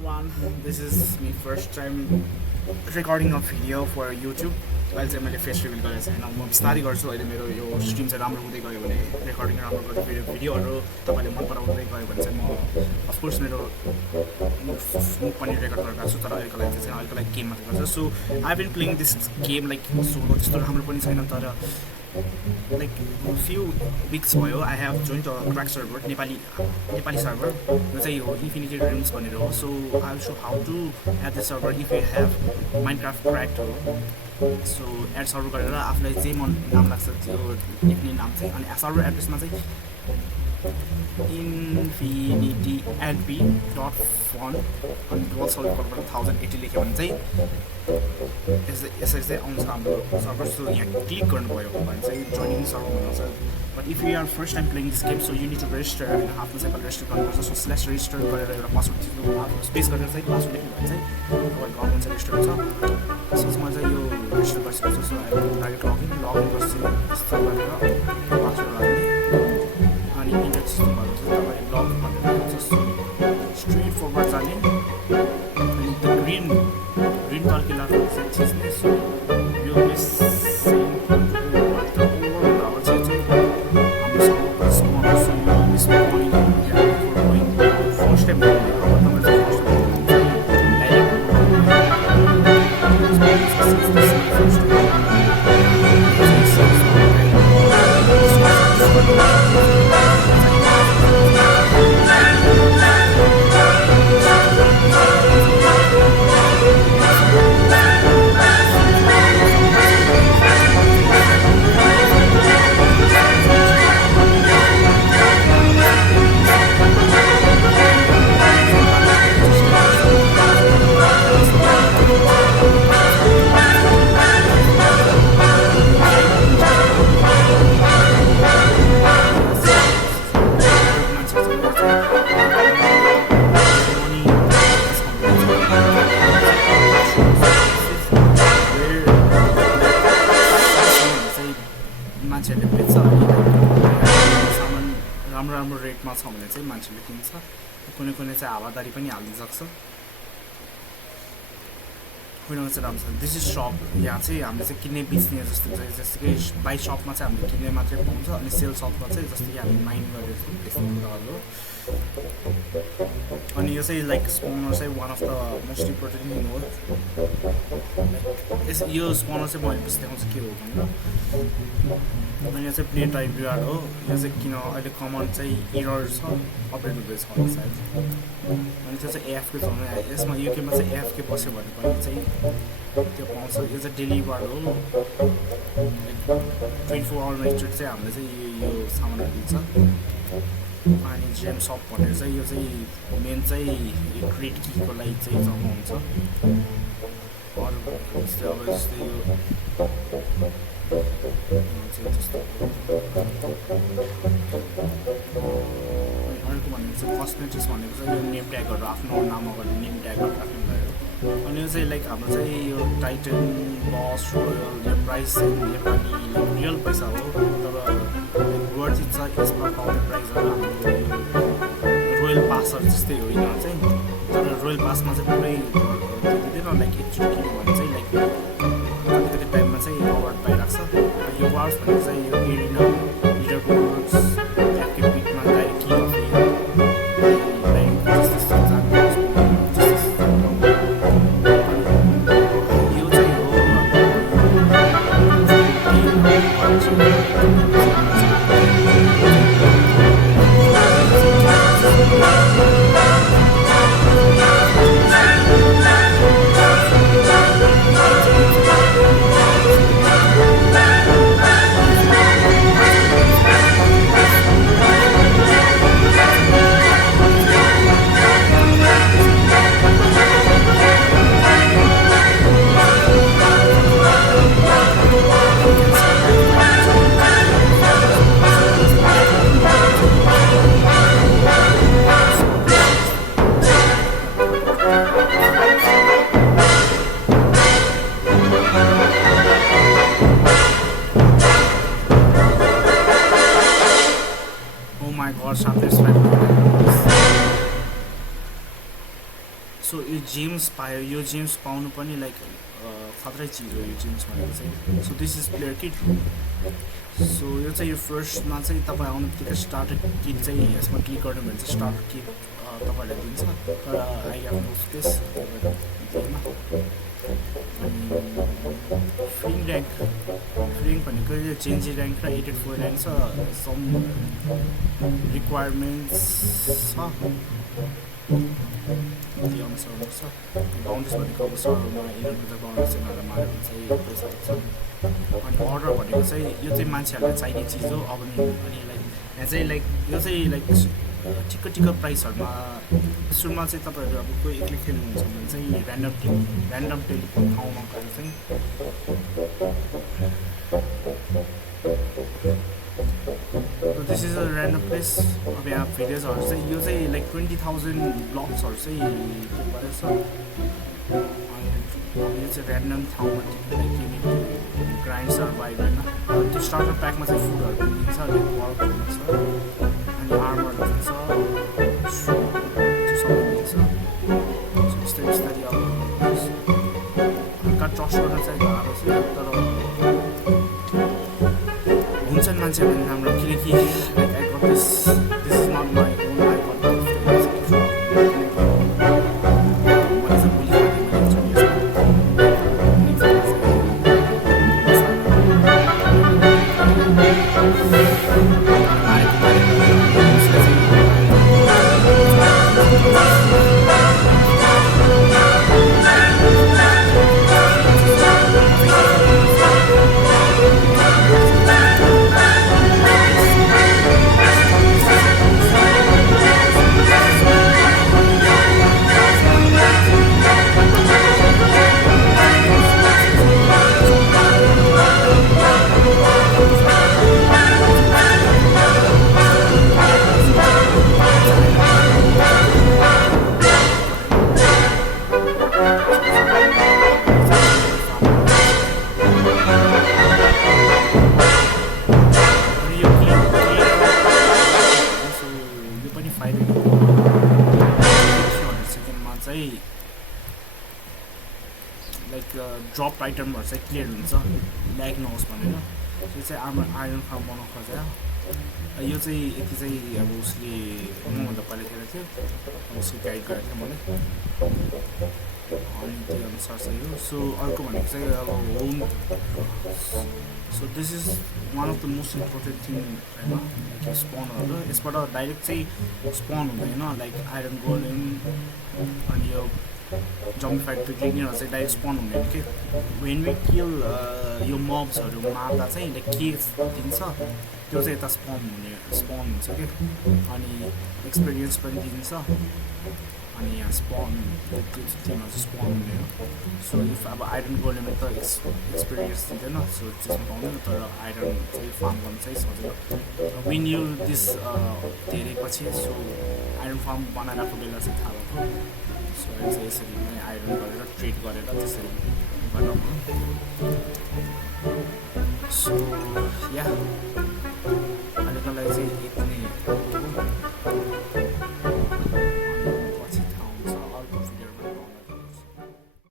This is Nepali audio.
everyone. This is my first time recording a video for YouTube. अहिले चाहिँ मैले फेस रिभिल गरेको छैन म बिस्तारै गर्छु अहिले मेरो यो स्ट्रिम चाहिँ राम्रो हुँदै गयो भने रेकर्डिङ राम्रो गर्दै भिडियोहरू तपाईँले मन पराउँदै गयो भने चाहिँ म अफकोर्स मेरो मुख पनि रेकर्ड गरेर राख्छु तर अहिलेको लागि चाहिँ अहिलेको लागि गेम मात्रै गर्छु so I been playing this game like solo त्यस्तो राम्रो पनि छैन तर like few weeks भयो I have joined a crack server Nepali server यो चाहिँ हो Infinity Realms भनेर हो so I will show how to add the server if you have Minecraft cracked हो so add server गरेर आफूलाई जे मन नाम लाग्छ त्यो लेख्ने नाम चाहिँ अनि सर्भर एड्रेसमा चाहिँ infinityNP.fun अनि डबल सल्भ गरेर 1080 लेख्यो भने चाहिँ यसरी चाहिँ आउँछ हाम्रो सर्भर सो यहाँ क्लिक गर्नुभयो भने चाहिँ जोइनिङ सर्भर भन्नुहुन्छ but if you are first time playing this game so you need to register आफ्नो चाहिँ रेजिस्टर गर्नुपर्छ सो स्ल्यास रेजिस्टर गरेर एउटा पासवर्ड स्पेस गरेर चाहिँ पासवर्ड लेख्नु भने चाहिँ तपाईँको अकाउन्ट चाहिँ रेजिस्टर हुन्छ सो म चाहिँ यो रेजिस्टर गरिसकेको छु सो डाइरेक्ट लगइन गर्छु यस्तो गरेर पासवर्ड हाल्ने अनि इन्टर त्यस्तो गरेर चाहिँ तपाईँ लगइन भनेर स्ट्रेट फरवर्ड जाने अनि त्यो ग्रिन तर्किला थिच्ने सो यो फर्स्ट टाइम मान्छेहरूले बेच्छ अनि सामान राम्रो रेटमा छ भने चाहिँ मान्छेले किन्छ कुनै चाहिँ हावादारी पनि हाल्न सक्छ कुनै चाहिँ राम्रो छ दिस इज सप यहाँ चाहिँ हामीले चाहिँ किन्ने बेच्ने जस्तो चाहिँ जस्तो कि बाई सपमा चाहिँ हामीले किन्ने मात्रै पाउँछ अनि सेल सपमा चाहिँ जस्तो कि हामी माइन्ड गरेर बेच्ने कुराहरू हो अनि यो चाहिँ लाइक स्पोनर चाहिँ one of the most important thing हो यो स्पोनर चाहिँ मैले पछि देखाउँछु के हो भनेर अनि यो चाहिँ प्ले टाइप रिवार्ड हो यो चाहिँ किन अहिले कमन चाहिँ इरर छ अपडेट हुँदैछ होला सायद अनि त्यो चाहिँ एएफके छ भने यसमा यो गेममा चाहिँ एएफके बस्यो भने पनि चाहिँ त्यो पाउँछ यो चाहिँ डेली रिवार्ड हो 24 आवरमा एकचोटि चाहिँ हामीले चाहिँ यो सामानहरू दिन्छ अनि जेम सप भनेर चाहिँ यो चाहिँ मेन चाहिँ क्रिएट कीको लागि चाहिँ जम्मा हुन्छ अरू जस्तै अब जस्तै यो अर्को भनेको चाहिँ कस्मेटिक्स भनेको चाहिँ यो नेम ट्यागहरू आफ्नो नाम अगाडि नेम ट्यागहरू राख्नु भयो अनि यो चाहिँ लाइक हाम्रो चाहिँ यो टाइटन बस रोयल यो प्राइस चाहिँ नेपाली रियल पैसा हो तर वर्थ छ यसमा पाउने प्राइसहरू हाम्रो रोयल पासहरू जस्तै होइन चाहिँ तर रोयल पासमा चाहिँ पुरै दिँदैन लाइक एकचोटि किन्यो भने चाहिँ लाइक कति टाइममा चाहिँ अवार्ड पाइरहेको छ यो अवार्ड्स भनेको चाहिँ यो एरिना लिडर बोर्ड्स ट्याक्कै पिटमा डाइरेक्ट किङ अफ यो चाहिँ हो सो यो जेम्स पायो यो जेम्स पाउनु पनि लाइक खतरै चिज हो यो जेम्स भनेको चाहिँ so this is player kit so यो चाहिँ यो फर्स्टमा चाहिँ तपाईँ आउनु बित्तिकै स्टार्टर किट चाहिँ यसमा क्लिक गर्नु भने चाहिँ स्टार्टर किट तपाईँहरूलाई दिन्छ तर आई हेभ नो स्पेस अनि फ्रिङ ऱ्याङ्क भनेको यो चेन्जी ऱ्याङ्क र 884 ऱ्याङ्क छ सम रिक्वायरमेन्ट्स छ त्यो अनुसार हुन्छ बााउन्ड्रिज भनेको अब सर्भरमा इनर बााउन्ड्रिज चाहिँ मारेर चाहिँ पैसा हुन्छ अनि अर्डर भनेको चाहिँ यो चाहिँ मान्छेहरूलाई चाहिने चिज हो अब अनि लाइक यहाँ चाहिँ लाइक यो चाहिँ लाइक ठिक्क प्राइसहरूमा सुरुमा चाहिँ तपाईँहरू अब कोही एक्लै खेल्नुहुन्छ भने चाहिँ ऱ्यान्डम टेलिफोन ठाउँमा गएर चाहिँ this is a random place अब यहाँ भिडियोजहरू चाहिँ यो चाहिँ लाइक 20,000 ब्लक्सहरू चाहिँ के गरेछ अनि यो चाहिँ ऱ्यान्डम ठाउँमा लाइक युनिट ग्राइन्ड सर्भाइभ होइन त्यो स्टार्टर प्याकमा चाहिँ फुडहरू पनि दिन्छ लाइक वर्कहरू दिन्छ अनि आर्मरहरू दिन्छ सो त्यो सबै दिन्छ सो बिस्तारै बिस्तारै अब हल्का ट्रस्ट गर्न चाहिँ गाह्रो छ तर हुन्छन् मान्छेहरू राम्रो किनकि like I got this is not my own I got like drop आइटमहरू चाहिँ क्लियर हुन्छ ल्याग नहोस् भनेर त्यो चाहिँ आइरन फार्म बनाउनु खोजेर यो चाहिँ यति चाहिँ अब उसले मभन्दा पहिला खेलेको थियो उसले गाइड गरेको थियो मलाई अनि त्यो अनुसार चाहिँ हो सो अर्को भनेको चाहिँ अब home so this is one of the most important thing होइन लाइक स्पनहरू यसबाट डाइरेक्ट चाहिँ स्पन हुँदैन लाइक आइरन गोल्डन अनि यो जम्पिफाइड पिग्लिङहरू चाहिँ डाइरेक्ट स्पन हुँदैन कि वेन वी किल यो मब्सहरू मार्दा चाहिँ लाइक के दिन्छ त्यो चाहिँ यता स्पन हुन्छ कि अनि एक्सपिरियन्स पनि दिन्छ अनि यहाँ स्पन त्यो टिमहरू चाहिँ स्पन हुँदैन सो इफ अब आइरन गोल्डनमा त एक्सपिरियन्स दिँदैन सो त्यसमा पाउँदैन तर आइरन चाहिँ फार्म गर्नु चाहिँ सजिलो विन यु दिस धेरै पछि सो आइरन फार्म बनाइरहेको बेला चाहिँ थाहा भएको सो अहिले चाहिँ यसरी नै आइरन गरेर ट्रेड गरेर त्यसरी बनाउनु सो या